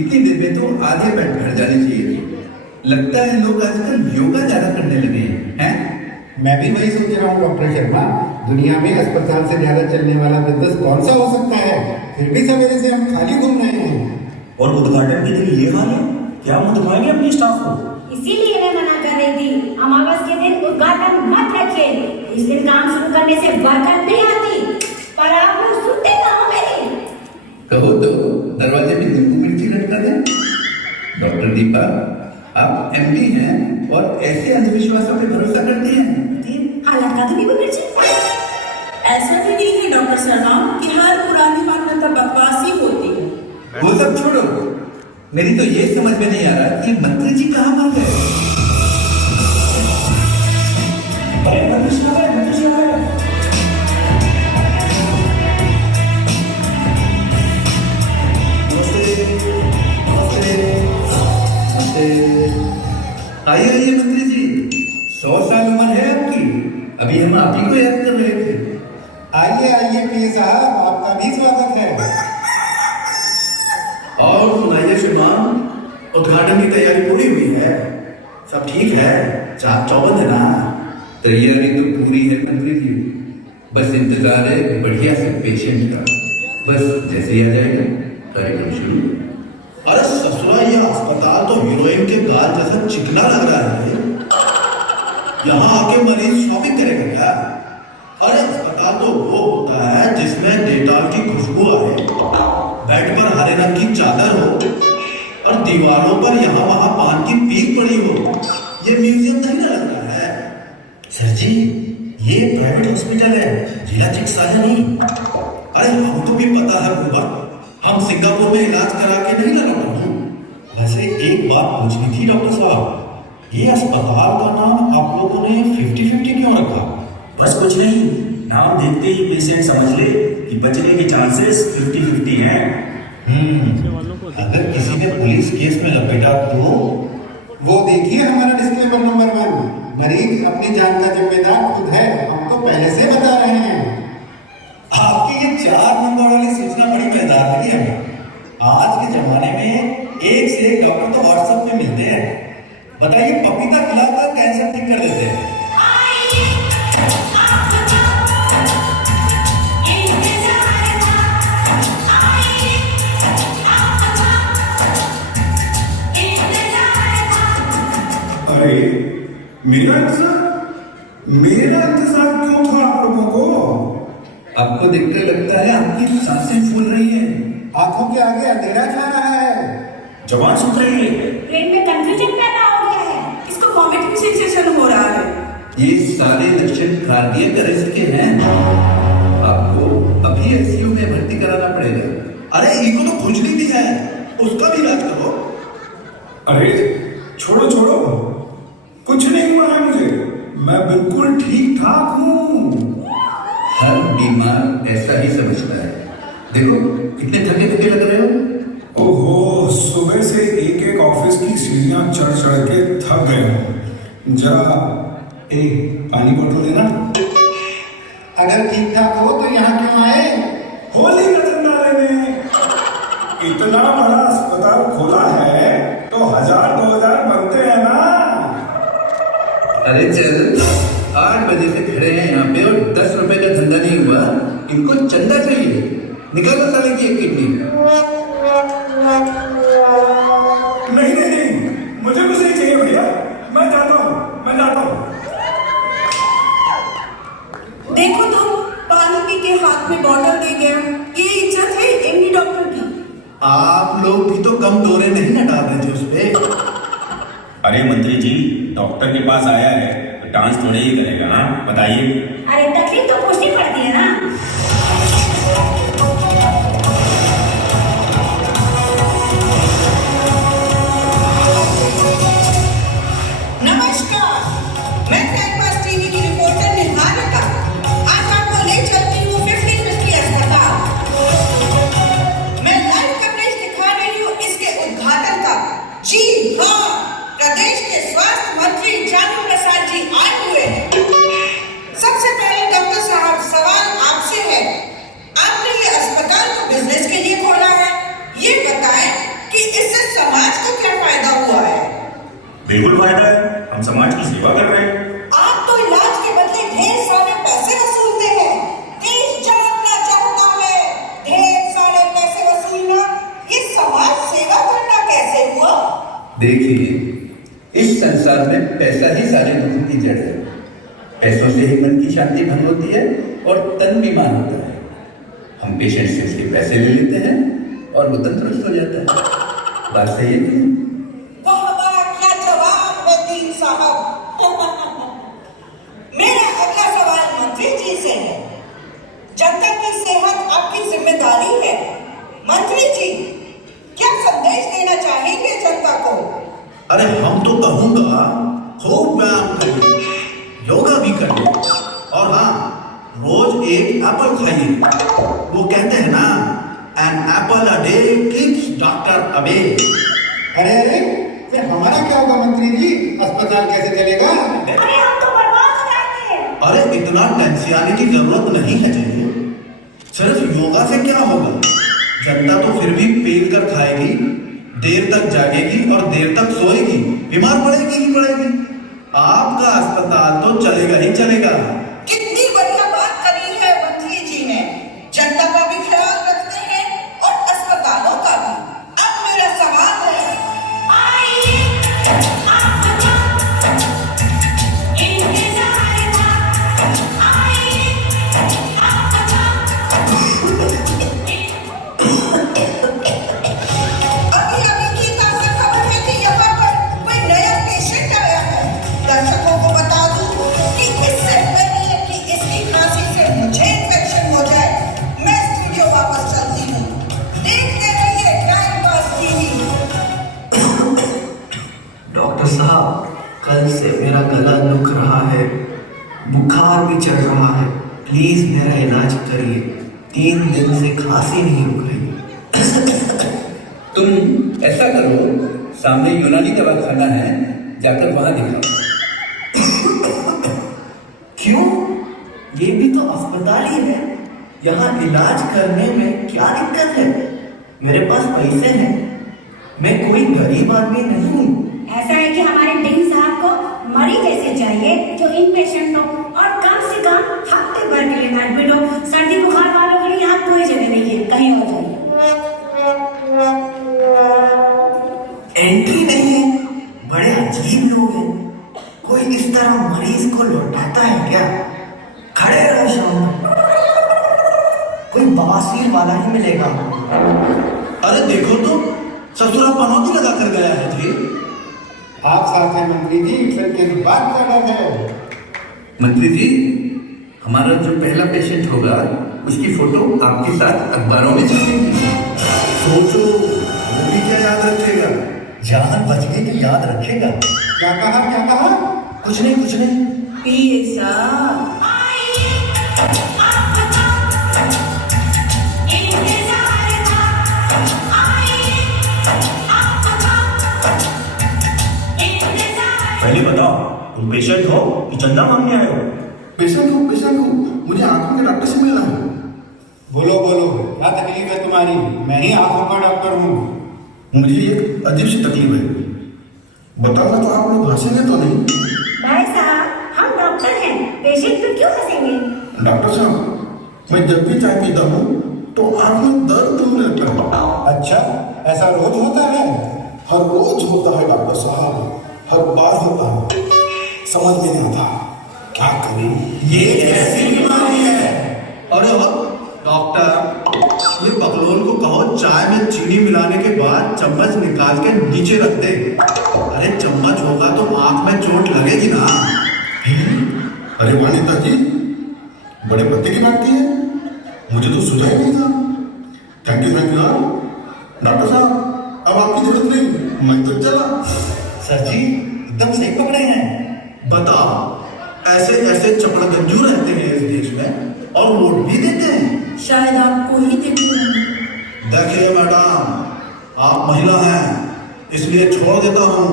इतनी देर में तो आधे बेड भर जाने चाहिए। लगता है लोग आजकल योगा ज्यादा करने लगे हैं। मैं भी वही सोच रहा हूँ डॉक्टर शर्मा। दुनिया में अस्पताल से ज्यादा चलने वाला बिजनेस कौन सा हो सकता है? फिर भी सवेरे से हम खाली घूम रहे हैं। और उद्घाटन के दिन ये हाल है, क्या हम दिखाएंगे अपने स्टाफ को? इसीलिए मैं मना कर रही थी, अमावस के दिन उद्घाटन मत रखिए। इस दिन काम शुरू करने से बरकत नहीं आती। पर आप लोग सुनते कहाँ मेरी? कहो तो दरवाजे में नींबू मिर्ची लटका दें। डॉक्टर दीपा, आप एमडी हैं और ऐसे अंधविश्वासों पे भरोसा करती हैं। हाँ, लटका दो नींबू मिर्ची। ऐसा भी नहीं है डॉक्टर शर्मा कि हर पुरानी मान्यता बकवास ही होती है। वो सब छोड़ो, मेरी तो ये समझ में नहीं आ रहा कि मंत्री जी कहाँ मर गए। अरे मंत्री जी आ गए, मंत्री जी आ गए। आइए आइए मंत्री जी, 100 साल उम्र है आपकी, अभी हम आप ही को याद कर रहे थे। आइए आइए पीए साहब, आपका भी स्वागत है। और सुनाइए श्रीमान, उद्घाटन की तैयारी पूरी हुई है? सब ठीक है? चाक चौबंद है ना? तैयारी तो पूरी है मंत्री जी, बस इंतजार है बढ़िया से पेशेंट का। बस जैसे ही आ जाएगा कार्यक्रम शुरू। अरे ससुरा, ये अस्पताल तो हीरोइन के गाल जैसा चिकना लग रहा है। यहाँ आके मरीज शॉपिंग करेगा क्या? अरे अस्पताल तो वो होता है जिसमें डेटॉल की खुशबू आए, बेड पर हरे रंग की चादर हो और दीवारों पर यहाँ वहां पान की पीक पड़ी हो। ये म्यूजियम नहीं ना लग रहा है? सर जी, ये प्राइवेट हॉस्पिटल है, जिला चिकित्सालय नहीं। अरे हमको भी पता है बुआ, हम सिंगापुर में इलाज करा के नहीं लगा हूँ। वैसे एक बात पूछनी थी डॉक्टर साहब, ये अस्पताल का नाम आप लोगों ने 50-50 क्यों रखा? बस कुछ नहीं, नाम देखते ही पेशेंट समझ ले कि बचने के चांसेस 50-50 हैं। अगर किसी ने पुलिस केस में लपेटा तो? वो देखिए हमारा डिस्क्लेमर नंबर 1, मरीज अपनी जान का जिम्मेदार खुद है, हम तो पहले से बता रहे हैं। आपकी ये 4 नंबर वाली सूचना बड़ी मजेदार लगी हमें। आज के जमाने में एक से एक डॉक्टर तो व्हाट्सएप पे मिलते हैं। बताइए, पपीता खिलाकर कैंसर ठीक कर देते हैं। अरे मेरा इंतजार क्यों था आप लोगों को? आपको देखकर लगता है आपकी सांसें फूल रही हैं। आंखों के आगे अंधेरा छा रहा है। जवान सुन रही है। ब्रेन में कंफ्यूजन पैदा हो गया है। इसको वॉमिटिंग सेंसेशन हो रहा है। ये सारे लक्षण कार्डियक अरेस्ट के हैं। आपको अभी आईसीयू में भर्ती कराना पड़ेगा। अरे इनको तो खुजली भी है, उसका भी इलाज करो। अरे छोड़ो छोड़ो, कुछ नहीं हुआ है मुझे, मैं बिल्कुल ठीक ठाक हूँ। हर बीमार ऐसा ही समझता है। देखो कितने थके थके लग रहे हो। ओहो, सुबह से एक एक ऑफिस की सीढ़ियां चढ़ चढ़ के थक गए हूँ। जरा पानी बोतल देना। अगर ठीक ठाक हो तो यहाँ क्यों आए? होली का चंदा लेने। इतना बड़ा अस्पताल खोला है तो 1000-2000 बनते हैं ना। अरे चल, 8 बजे से खड़े हैं यहाँ पे और 10 रुपए का धंधा नहीं हुआ। इनको चंदा चाहिए, निकालो साले की एक किडनी। नहीं नहीं नहीं, मुझे कुछ नहीं चाहिए भैया, मैं जाता हूँ। देखो तुम, पानी पी के हाथ में बॉटल दे गया। ये इज्जत है एमडी डॉक्टर की? आप लोग भी तो कम डोरे नहीं ना डाल रहे थे उस पे। अरे मंत्री जी, डॉक्टर के पास आया है तो डांस थोड़े ही करेगा ना, बताइए। अरे तकलीफ तो पूछनी पड़ती है ना। नमस्कार, मैं टाइमपास टीवी की रिपोर्टर निहारिका। आज आपको ले चलती हूँ 50-50 अस्पताल। मैं लाइव कवरेज दिखा रही हूँ इसके उद्घाटन का। जी हाँ, प्रदेश के स्वास्थ्य मंत्री जानू प्रसाद जी आए हुए हैं। सबसे पहले डॉक्टर साहब, सवाल आपसे है, बिल्कुल फायदा है, हम समाज की सेवा कर रहे हैं। आप तो इलाज के बदले ढेर सारे पैसे वसूलते हैं। देश जानना चाहता है, ढेर सारे पैसे वसूलना ये समाज सेवा करना कैसे हुआ? देखिए, इस संसार में पैसा ही सारे दुखों की जड़ है। पैसों से ही मन की शांति भंग होती है और तन बीमार होता है। हम पेशेंट से उसके पैसे ले लेते हैं और वो तंदुरुस्त हो जाता है। बात सही है कि नहीं? वाह वाह, क्या जवाब है तीन साहब। मेरा अगला सवाल मंत्री जी से है। जनता की सेहत आपकी जिम्मेदारी है। मंत्री जी, क्या संदेश देना चाहेंगे जनता को? अरे हम तो कहूंगा खूब व्यायाम करिए, योगा भी करिए और हाँ, रोज एक एप्पल खाइए। वो कहते हैं ना, an apple a day keeps doctor away. अरे अरे, फिर हमारा क्या होगा मंत्री जी? अस्पताल कैसे चलेगा? अरे हम तो बर्बाद हो जाएंगे। अरे इतना टेंशन की जरूरत नहीं है जी। सिर्फ योगा से क्या होगा? जनता तो फिर भी पेल कर खाएगी, देर तक जागेगी और देर तक सोएगी, बीमार पड़ेगी ही पड़ेगी। आपका अस्पताल तो चलेगा ही चलेगा। कितनी बढ़िया बात करी है मंत्री जी ने। जनता का भी ख्याल रखते हैं और अस्पतालों का भी। अब मेरा सवाल है, आइए आपका इंतजार था, आइए आपका अभी अभी की ताजा खबर है कि यहाँ पर कोई नया पेशेंट आया है। दर्शकों को बता दूं कि इससे पहले कि इसकी खांसी से मुझे इन्फेक्शन हो जाए, मैं स्टूडियो वापस चलती हूँ। देखते रहिए टाइम पास टीवी। डॉक्टर साहब, कल से मेरा गला दुख रहा है, बुखार भी चढ़ रहा है। प्लीज मेरा इलाज करिए। 3 दिन से खांसी नहीं रुक रही। तुम ऐसा करो, सामने यूनानी दवाखाना है, जाकर वहां दिखाओ। क्यों? ये भी तो अस्पताल ही है। यहाँ इलाज करने में क्या दिक्कत है? मेरे पास पैसे हैं, मैं कोई गरीब आदमी नहीं हूँ। ऐसा है कि हमारे डीन साहब को मरीज ऐसे चाहिए जो इन पेशेंट हो और कम से कम हफ्ते भर के लिए एडमिट हो। सर्दी बुखार वालों के लिए यहाँ कोई जगह नहीं है, कहीं और जाइए। एंट्री नहीं है, बड़े अजीब लोग हैं। कोई इस तरह मरीज को लौटाता है क्या? खड़े रहो शाम तक। कोई बवासीर वाला ही मिलेगा। अरे देखो तो, ससुरा पनौती लगा कर गया है जी। आप साथ हैं मंत्री जी, फिर किस बात का डर है? मंत्री जी, हमारा जो पहला पेशेंट होगा उसकी फोटो आपके साथ अखबारों में छपेगी। सोचो, वो भी क्या याद रखेगा? जान बच गई तो याद रखेगा। क्या कहा, क्या कहा? कुछ नहीं, कुछ नहीं। पिए साहब, इंतजार था, आइए आपका इंतजार। पहले बताओ, तुम पेशेंट हो कि चंदा मांगने आए हो? पेशेंट हूँ, मुझे आंखों के डॉक्टर से मिलना है। बोलो बोलो, क्या तकलीफ है तुम्हारी? मैं ही आंखों का डॉक्टर हूँ। मुझे एक अजीब सी तकलीफ है, बताना तो आप लोग हंसेंगे तो नहीं? भाई साहब, हम डॉक्टर हैं, पेशेंट पे क्यों हंसेंगे? डॉक्टर साहब, मैं जब भी चाय पीता हूँ तो आंख में दर्द दूर रहता है। अच्छा, ऐसा रोज होता है? हर रोज होता है डॉक्टर साहब, हर बार होता है। समझ में नहीं आता क्या करें। ये कैसी बीमारी है? अरे वाह डॉक्टर, ये बकलोल को कहो चाय में चीनी मिलाने के बाद चम्मच निकाल के नीचे रख दे। अरे चम्मच होगा तो आंख में चोट लगेगी ना। अरे वाह नेताजी, बड़े पत्ते की बात की है, मुझे तो सुझा ही नहीं था। थैंक यू डॉक्टर साहब, अब आपकी जरूरत नहीं, मैं तो चला। सर जी, एकदम सही पकड़े हैं। बताओ, ऐसे ऐसे चपड़गंजू रहते हैं इस देश में और वोट भी देते हैं। शायद आपको ही देखते हैं। देखिए मैडम, आप महिला हैं, इसलिए छोड़ देता हूँ,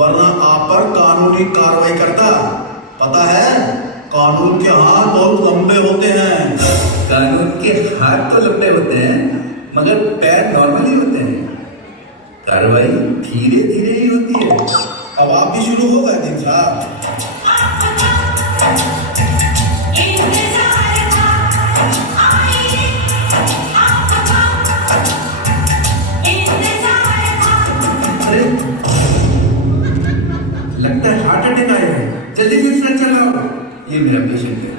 वरना आप पर कानूनी कार्रवाई करता। पता है, कानून के हाथ बहुत लंबे होते हैं। कानून के हाथ तो लंबे होते हैं, मगर पैर नॉर्मली होते हैं। कार्रवाई धीरे धीरे ही होती है। अब आप भी शुरू हो गए दिन साहब। अरे लगता है हार्ट अटैक आया है, जल्दी से स्ट्रेचर लाओ। ये मेरा पेशेंट है।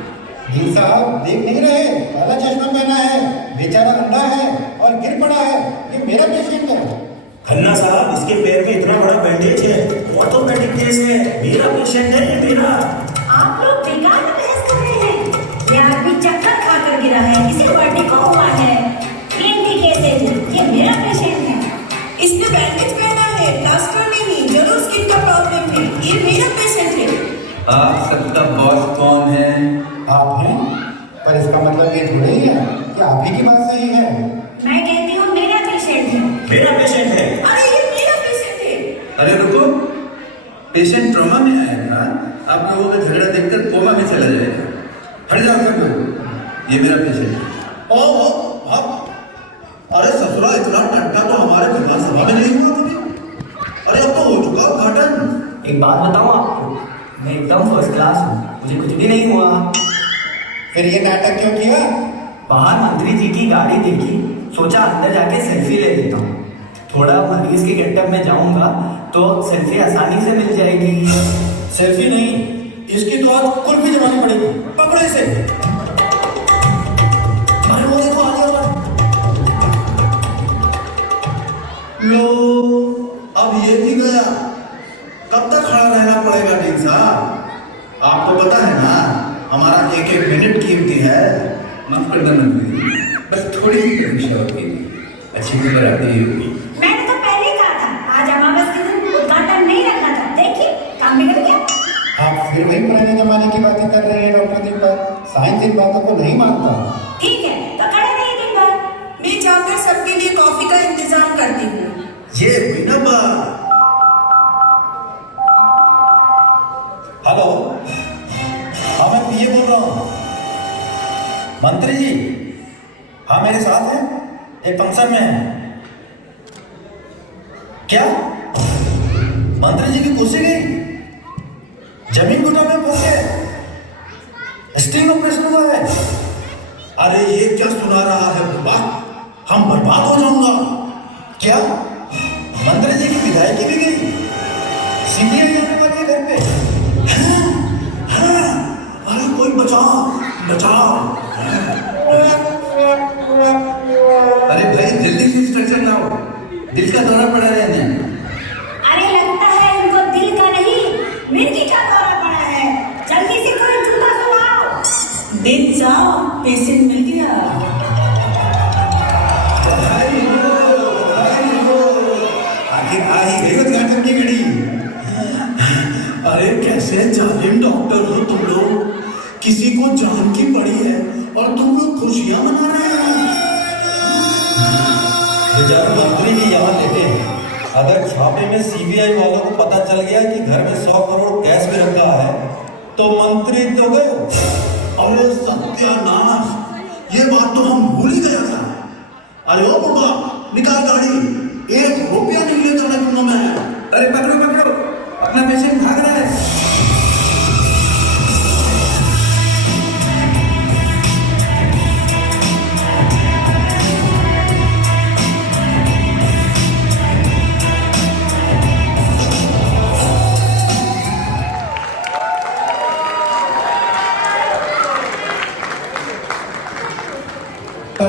जी साहब देख नहीं रहे, काला चश्मा पहना है, बेचारा अंधा है और गिर पड़ा है। ये मेरा पेशेंट है। खन्ना साहब, इसके पैर में इतना बड़ा बैंडेज है, ऑर्थोपेडिक केस है, मेरा पेशेंट है ये मेरा। आप लोग बेकार में बहस कर रहे हैं। ये आदमी चक्कर खाकर गिरा है, किसी वर्टिको हुआ है, TNT केस है, ये मेरा पेशेंट है। इसने बैंडेज पहना है, प्लास्टर नहीं, जरूर स्किन का प्रॉब्लम है। ये मेरा पेशेंट है। आप सबका बॉस कौन है? आप हैं, पर इसका मतलब ये थोड़ा ही है कि आप ही की बात सही है। मैं कहती हूँ मेरा पेशेंट है। मेरा पेशेंट है। अरे ये मेरा पेशेंट है। अरे रुको, पेशेंट ट्रॉमा में आया था, आप लोगों का झगड़ा देखकर कोमा में चला जाएगा। हट जाओ सब लोग, ये मेरा पेशेंट है। ओ आप, अरे ससुरा इतना टंटा तो हमारे विधानसभा में नहीं हुआ कभी। अरे अब तो हो चुका उद्घाटन। एक बात बताऊं आपको, मैं एकदम फर्स्ट क्लास हूँ, मुझे कुछ भी नहीं हुआ। फिर ये नाटक क्यों किया? बाहर मंत्री जी की गाड़ी देखी, सोचा अंदर जाके सेल्फी ले लेता हूँ। थोड़ा मरीज के गेटअप में जाऊंगा तो सेल्फी आसानी से मिल जाएगी। सेल्फी नहीं, इसकी तो आज कुल्फी जमानी पड़ेगी। पकड़ो इसे। अरे वो देखो आ गया। लो, अब ये भी गया। कब तक खड़ा रहना पड़ेगा डीन साहब? आपको पता है ना, हमारा एक एक मिनट कीमती है। माफ कर दो मंत्री जी, बस थोड़ी सी प्रतीक्षा होगी, अच्छी खबर आती ही होगी। मैंने तो पहले ही कहा था, आज अमावस के दिन उद्घाटन नहीं रखा था। देखिए काम बिगड़ गया। आप फिर वही पुराने जमाने की बातें कर रहे हैं डॉक्टर दीपक। साइंस इन बातों को नहीं मानता। ठीक है तो खड़े रहिए दिन भर। मैं जाकर सबके लिए कॉफी का इंतजाम करती हूँ। ये हुई ना बात। हेलो, हाँ मैं पीए बोल रहा हूँ। मंत्री जी, हाँ मेरे साथ हैं, एक फंक्शन में है। क्या मंत्री जी की कुर्सी गई? जमीन घुटने में फंस गए? स्टिंग ऑपरेशन हुआ है? अरे ये क्या सुना रहा है बाबा? हम बर्बाद हो जाऊंगा। क्या मंत्री जी की विधायकी भी गई? सीबीआई आने वाली है घर पे? अरे कोई बचाओ बचाओ। अरे भाई जल्दी से स्ट्रक्चर लाओ, दिल का दौरा पड़ा है ना। अरे लगता है इनको दिल का नहीं, मिर्गी का दौरा पड़ा है। जल्दी से कोई जूता सुनाओ। दिन साहब, पेशेंट मिल गया। आखिर आ ही गई उद्घाटन की घड़ी। अरे कैसे जालिम डॉक्टर हो तुम लोग। किसी को जान की पड़ी है और तुम लोग खुशियां मना रहे हैं। बेचारे मंत्री जी यहाँ लेटे हैं। अगर छापे में सीबीआई वालों को पता चल गया कि घर में 100 करोड़ कैश में रखा है तो मंत्री तो गए। अरे सत्यानाश, ये बात तो हम भूल ही गया था। अरे ओ बुढ़वा, निकाल गाड़ी। 1 रुपया नहीं लेकर लगूंगा मैं। अरे पकड़ो पकड़ो, अपना पेशेंट भाग रहा है।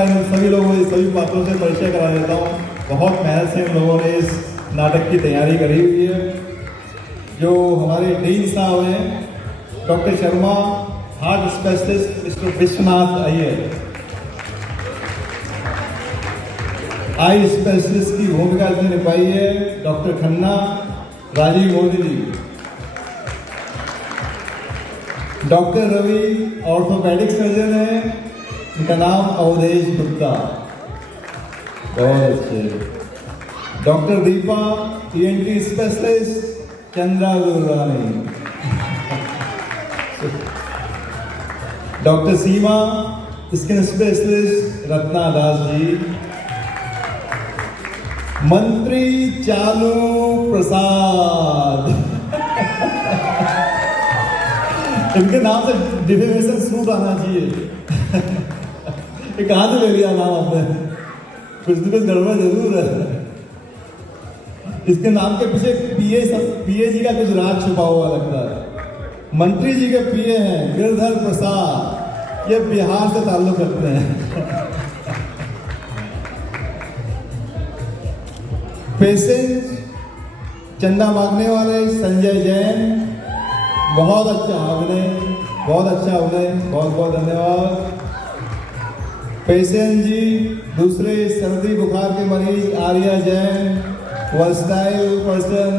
इन सभी लोगों को सभी बातों से परिचय करा देता हूँ। बहुत मेहनत से इन लोगों ने इस नाटक की तैयारी करी हुई है। जो हमारे डीन साहब हैं, doctor Sharma, heart specialist mister Vishwanath Iyer, eye specialist की भूमिका इसने निभाई है doctor Khanna, Rajiv Modi ji, doctor Ravi orthopaedic surgeon है, इनका नाम अवधेश गुप्ता, बहुत अच्छे। Doctor Deepa TNT specialist, Chandra Durrani, doctor Seema skin specialist, Ratna Das ji, मंत्री चालू प्रसाद इनके नाम से डिफेमेशन सूट आना चाहिए। ये कहाँ से ले लिया नाम आपने? कुछ न कुछ गड़बड़ जरूर है। इसके नाम के पीछे पीए जी का कुछ राज छुपा हुआ लगता है। मंत्री जी के पीए हैं गिरधर प्रसाद, ये बिहार से ताल्लुक रखते हैं। पेशेंट चंदा मांगने वाले संजय जैन, बहुत अच्छा अभिनय, बहुत अच्छा अभिनय, बहुत बहुत धन्यवाद। पेशेंट जी दूसरे सर्दी बुखार के मरीज Arya Jain, versatile person.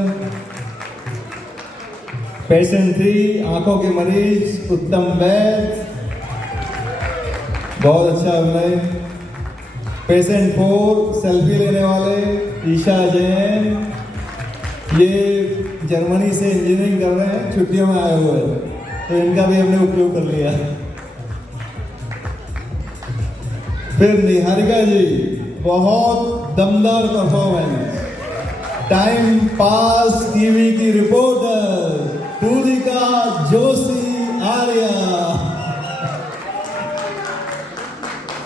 Patient 3 आंखों के मरीज उत्तम वैद, बहुत अच्छा अभिनय। पेशेंट 4 सेल्फी लेने वाले ईशा जैन, ये जर्मनी से इंजीनियरिंग कर रहे हैं, छुट्टियों में आए हुए हैं, तो इनका भी हमने उपयोग कर लिया। फिर निहारिका जी, बहुत दमदार परफॉर्मेंस। टाइम पास टीवी की रिपोर्टर तुलिका जोशी आर्या।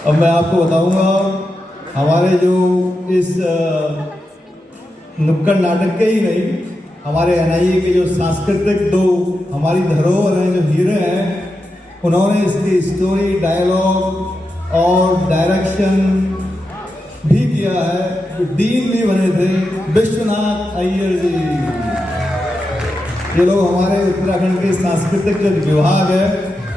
अब मैं आपको बताऊंगा हमारे जो इस नुक्कड़ नाटक के ही नहीं, हमारे एनआईए के जो सांस्कृतिक 2 हमारी धरोहर हैं, जो हीरो हैं, उन्होंने इसकी स्टोरी, डायलॉग और डायरेक्शन भी किया है। जो डीन भी बने थे विश्वनाथ अय्यर जी। ये लोग हमारे उत्तराखंड के सांस्कृतिक जो विभाग है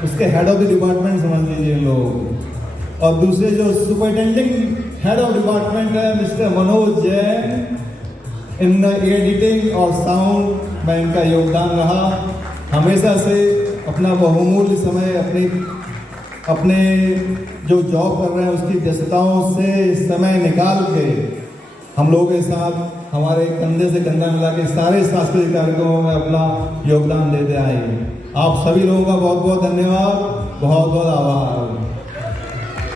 उसके हेड ऑफ द डिपार्टमेंट समझ लीजिए लोग। और दूसरे जो सुपरिटेंडिंग हेड ऑफ डिपार्टमेंट है mister Manoj Jain, in editing और साउंड में इनका योगदान रहा। हमेशा से अपना बहुमूल्य समय अपने जो जॉब कर रहे हैं उसकी व्यस्तताओं से समय निकाल के हम लोगों के साथ हमारे कंधे से कंधा मिला के सारे सांस्कृतिक कार्यक्रमों में अपना योगदान देते आए। आप सभी लोगों का बहुत बहुत धन्यवाद, बहुत बहुत आभार।